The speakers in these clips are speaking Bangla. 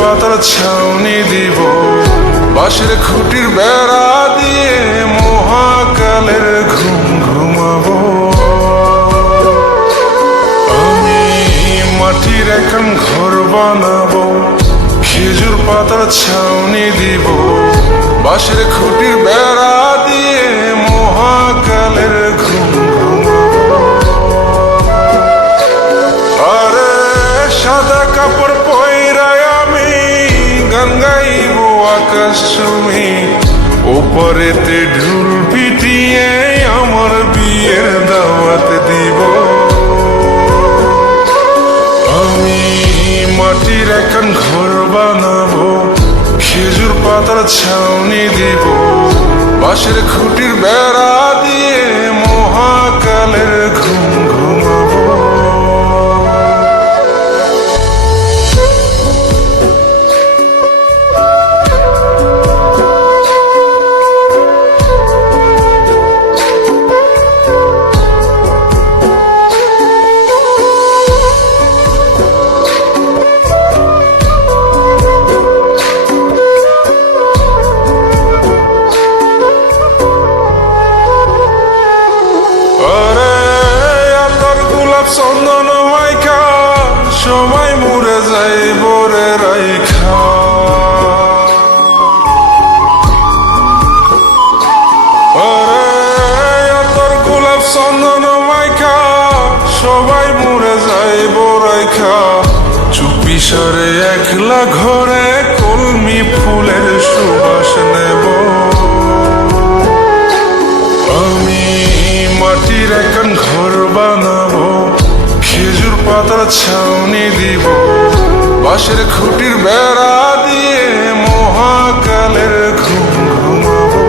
পাতার ছাউনি দিব, বাঁশের খুঁটির বেড়া দিয়ে মহাকালের ঘুম ঘুমাবো। আমি মাটির এখন ঘর বানাবো, খেজুর পাতার ছাউনি দিব, বাঁশের খুঁটির বেড়া দিয়ে মহাকালের ঘুম ঘুমাবো। আরে সাদা কাপড় পয়রায় আমি গান গাইব আকাশ চুমি, ওপরেতে ঢুল পিটিয়ে আমার বিয়ের দাওয়াত দিব। আমি মাটির এখন ঘর বানাবো, খেজুর পাতার ছাউনি দিব, বাঁশের খুঁটির বেড়া দিয়ে মহাকালের ঘুম ঘুমাবো। চন্দন মাইকা সময় মরে যাই বরে রাইখা, তোর গোলাপ চন্দন মাইকা সবাই মরে যাই বরাইখা, চুপি সরে একলা ঘরে কলমি ফুলের সুবাস নেব। আমি মাটির এখন ঘর বানাবো, খেজুর পাতার ছাউনি দিব, বাঁশের খুঁটির বেড়া দিয়ে মহাকালের ঘুম ঘুমাবো।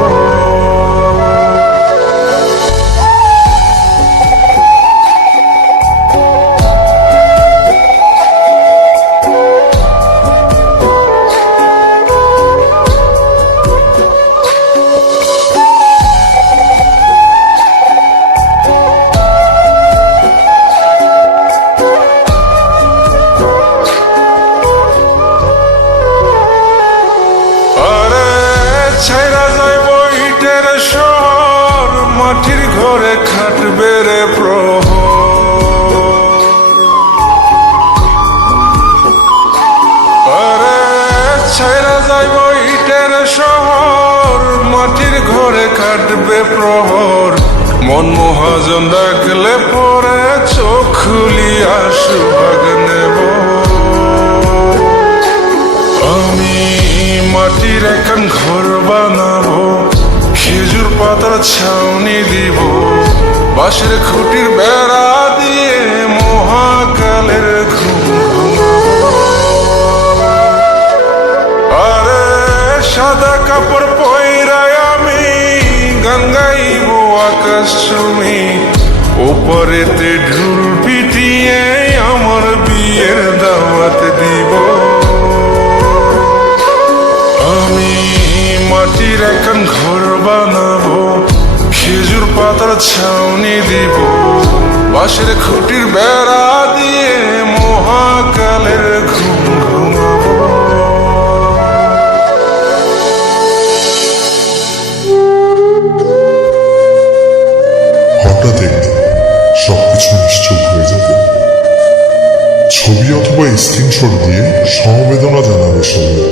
মাটির ঘরে খাটবে রে প্রহর, আরে ছাইরা যাইব ইটের শহর, মাটির ঘরে খাটবে প্রহর। মন মহাজন ডাকলে পরে চোখ খুলিয়া সুভাগ নেব। আমি মাটির এখন ঘর বানাবো, খেজুর পাতার ছাউনি দিব, বাঁশের খুঁটির বেড়া দিয়ে মহাকালের ঘুম ঘুমাবো। আরে সাদা কাপড় পয়রায় আমি গান গাইব আকাশ চুমি, ওপরেতে ঢুল পিটিয়ে আমার বিয়ের দাওয়াত দিব। আমি মাটির এখন ঘর বানাবো, খেজুর পাতার ছাউনি দিব, বাঁশের খুঁটির বেড়া দিয়ে মহাকালের ঘুম ঘুমাবো। হঠাৎ একদিন সবকিছু নিশ্চুপ হয়ে যাবে। ছবি অথবা স্ক্রিনশট দিয়ে সমবেদনা জানাবে সবাই,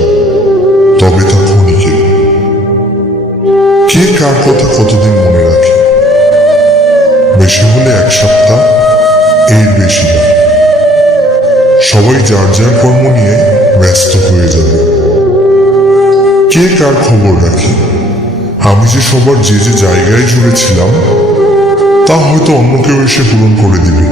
তবে তা ক্ষণিকে। কে কার কথা কতদিন মনে রাখে, বেশি হলে এক সপ্তাহ, এর বেশি না। সবাই যার যার কর্ম নিয়ে ব্যস্ত হয়ে যাবে। কে কার খবর রাখে, আমি যে সবার যে যে জায়গায় জুড়েছিলাম তা হয়তো অন্য কেউ এসে পূরণ করে দিবে।